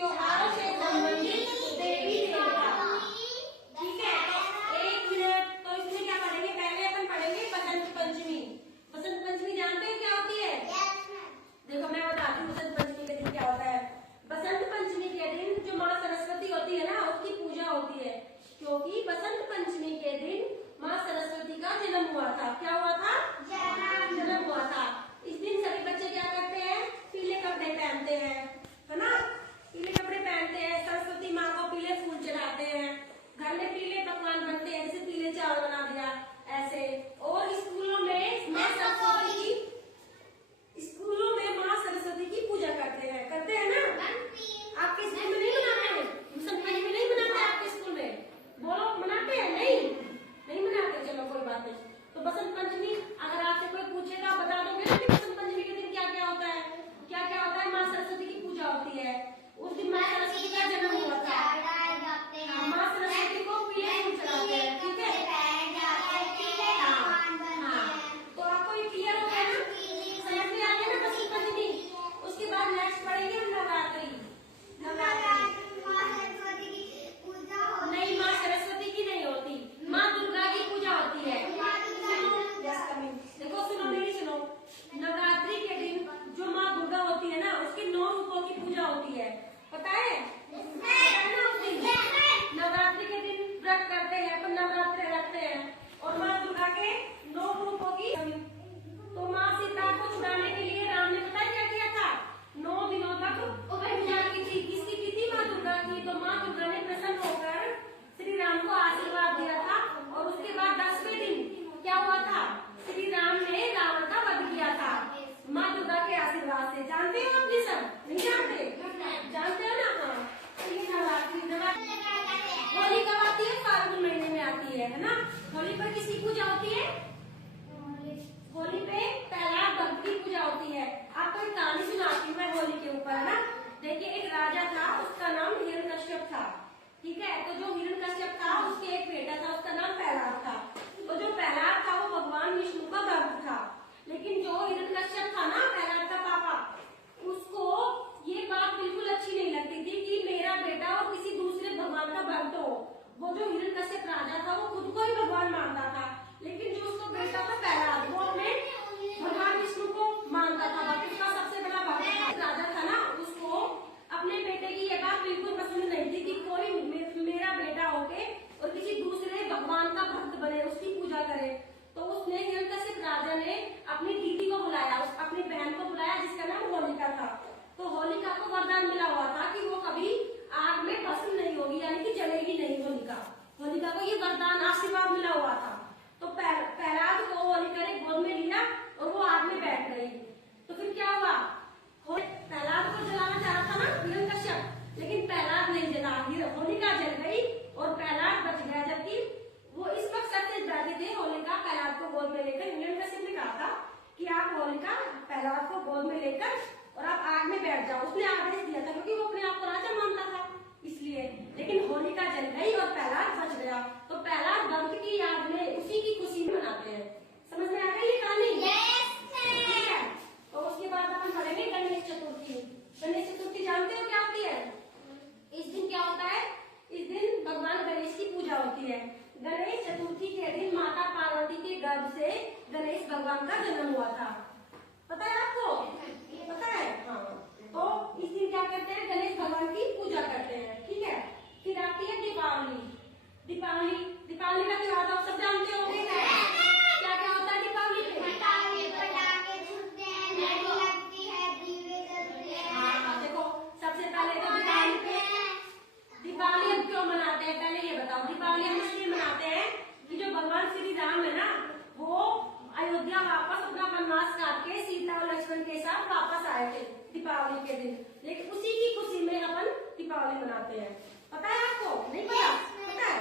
त्योहारों से संबंधित देवी देवता। ठीक है, तो एक मिनट, तो इसमें क्या पढ़ेंगे? पहले अपन पढ़ेंगे बसंत पंचमी। बसंत पंचमी जानते हो क्या होती है? देखो मैं बताती हूँ बसंत पंचमी के दिन क्या होता है। बसंत पंचमी के दिन जो माँ सरस्वती होती है ना, उसकी पूजा होती है, क्योंकि बसंत पंचमी के दिन माँ सरस्वती का जन्म हुआ था। क्या हुआ था? जन्म हुआ था। इस दिन सभी बच्चे क्या करते हैं? पीले कपड़े पहनते हैं, है ना? पीले कपड़े पहनते हैं, सरस्वती माँ को पीले फूल चढ़ाते हैं, घर में पीले पकवान बनते हैं, जैसे पीले चावल बना दिया ऐसे। और स्कूलों में माँ सरस्वती की पूजा करते हैं ना? आपके स्कूल में नहीं मनाते हैं? बसंत पंचमी नहीं मनाते आपके स्कूल में? बोलो, मनाते हैं? नहीं मनाते। चलो कोई बात नहीं। तो बसंत पंचमी अगर आपसे कोई पूछेगा, बता दोगे ना कि बसंत पंचमी के दिन क्या क्या होता है? क्या क्या होता है? माँ सरस्वती की पूजा होती है। उस दिन माँ सरस्वती का जन्म हुआ था। माँ सरस्वती को पीले फूल चढ़ाते हैं। ठीक है, तो आपको ये क्लियर हो गया ना? समझ में आ गया ना बसंत पंचमी? उसके बाद नेक्स्ट पढ़ेंगे हम नवरात्रि। नहीं, माँ सरस्वती की नहीं होती, माँ दुर्गा की पूजा होती है। देखो सुनो, मेरी सुनो। नवरात्रि के दिन जो माँ दुर्गा होती है ना, उसके 9 रूपों की पूजा होती है। पता है ना? उस दिन नवरात्रि के दिन व्रत करते हैं, अपन नवरात्रि रखते हैं, और माँ दुर्गा के 9 रूपों की। तो माँ सीता को छुड़ाने के लिए राम ने पता है क्या किया था? 9 दिनों तक पूजा की थी। किसकी की थी? माँ दुर्गा की। तो माँ दुर्गा ने प्रसन्न होकर श्री राम को आशीर्वाद दिया था, और उसके बाद 10वें दिन क्या हुआ था? श्री राम ने रावण का वध किया था माँ दुर्गा के आशीर्वाद से। जानते हो अपनी सब? नहीं जानते? जानते हो ना? हाँ, ये नवरात्रि। होली कब आती है? फाल्गुन महीने में आती है ना? होली पर किसकी पूजा होती है? होली पे प्रहलाद भक्त की पूजा होती है। आपको एक कहानी सुनाती हूँ मैं होली के ऊपर, है ना? देखिए, एक राजा था, उसका नाम हिरण्यकश्यप था। ठीक है, तो जो हिरण्यकश्यप था, उसके एक बेटा था, उसका नाम प्रहलाद था। तो जो प्रहलाद था वो भगवान विष्णु का भक्त था। लेकिन जो हिरण्यकश्यप था ना, प्रहलाद का पापा, उसको ये बात बिल्कुल अच्छी नहीं लगती थी कि मेरा बेटा और किसी दूसरे भगवान का भक्त हो। वो जो हिरण्यकश्यप राजा था, वो खुद को ही भगवान मानता था, लेकिन जो उसका बेटा था प्रहलाद, वो अपने भगवान विष्णु को मानता था, भक्त का सबसे बड़ा भक्त था। राजा था ना, उसको अपने बेटे की ये बात बिल्कुल पसंद नहीं थी कि कोई मेरा बेटा होके और किसी दूसरे भगवान का भक्त बने, उसकी पूजा करे। तो उसने हिरण्यकश्यप राजा ने अपनी दीदी को बुलाया, अपनी बहन को बुलाया, जिसका नाम होलिका था। तो होलिका को वरदान मिला हुआ था कि वो कभी आग में भस्म नहीं होगी, यानी कि जलेगी नहीं। होलिका को ये वरदान, आशीर्वाद मिला हुआ था। तो प्रहलाद को होलिका ने गोद में लिया और वो आग में बैठ गई। तो फिर क्या हुआ? प्रहलाद को जलाना चाह रहा था ना हिरण्यकश्यप, लेकिन प्रहलाद नहीं जला, होलिका जल गई और प्रहलाद बच गया। जबकि वो इस मकसद से बैठे थे, होलिका प्रहलाद को गोद में लेकर। हिरण्यकश्यप ने कहा था कि आप होलिका प्रहलाद को गोद में लेकर और आप आग में बैठ जाओ। उसने आदेश दिया था, क्योंकि वो अपने आप को राजा मानता था इसलिए। लेकिन होलिका जल गई और प्रहलाद बच गया। तो प्रहलाद भक्त की याद में, उसी की खुशी में मनाते हैं। समझ में आ गई ये कहानी? ठीक है, तो उसके बाद अपन पढ़ेंगे गणेश चतुर्थी। गणेश चतुर्थी जानते हो क्या होती है? इस दिन क्या होता है? इस दिन भगवान गणेश की पूजा होती है। गणेश चतुर्थी के दिन माता पार्वती के गर्भ से गणेश भगवान का जन्म हुआ था। पता है आपको? पता है? हाँ। तो इस दिन क्या करते हैं? गणेश भगवान की पूजा करते हैं। ठीक है, फिर आती है दीपावली। दीपावली का त्योहार आप सब जानते होंगे। क्या क्या होता है दीपावली पे? हाँ, देखो सबसे पहले तो दीपावली हम क्यों मनाते हैं, पहले ये बताओ। दीपावली हम इसलिए मनाते हैं कि जो भगवान श्री राम है ना, वो अयोध्या वापस अपना वनवास काट के सीता और लक्ष्मण के साथ वापस आए थे दीपावली के दिन। लेकिन उसी की खुशी में अपन दीपावली मनाते हैं। पता है आपको? नहीं पता? पता है?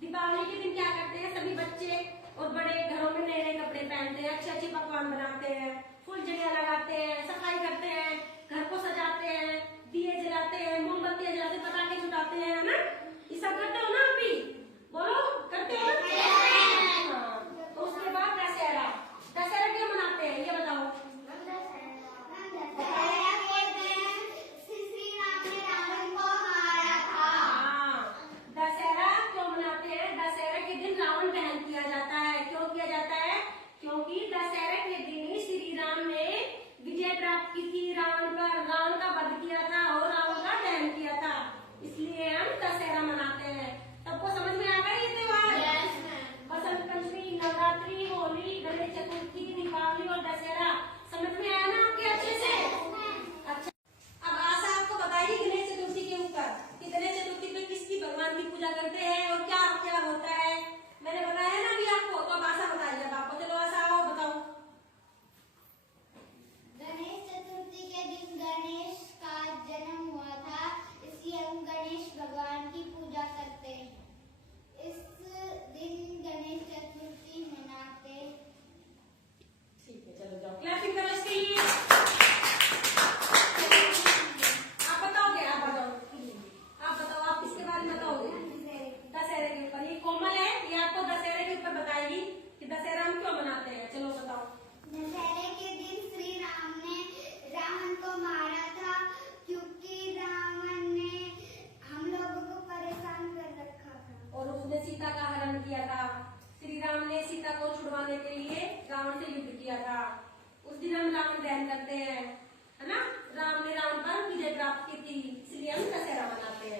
दीपावली के दिन क्या करते हैं? सभी बच्चे और बड़े घरों में नए नए कपड़े पहनते हैं, अच्छे अच्छे पकवान बनाते हैं, फुलझड़ियां लगाते हैं, सफाई करते हैं, घर को सजाते हैं, दिए जलाते हैं, मोमबत्तियां जलाते, पटाखे छुटाते हैं, है ना? ये सब करते हो ना? अभी बोलो, करते हो? हाँ। तो उसके बाद दशहरा। दशहरा क्यों मनाते हैं ये बताओ? श्री राम ने रावण को छुड़वाने के लिए रावण से युद्ध किया था। उस दिन हम रावण दहन करते हैं, है ना। राम ने रावण पर विजय प्राप्त की थी, इसलिए हम दशहरा मनाते हैं।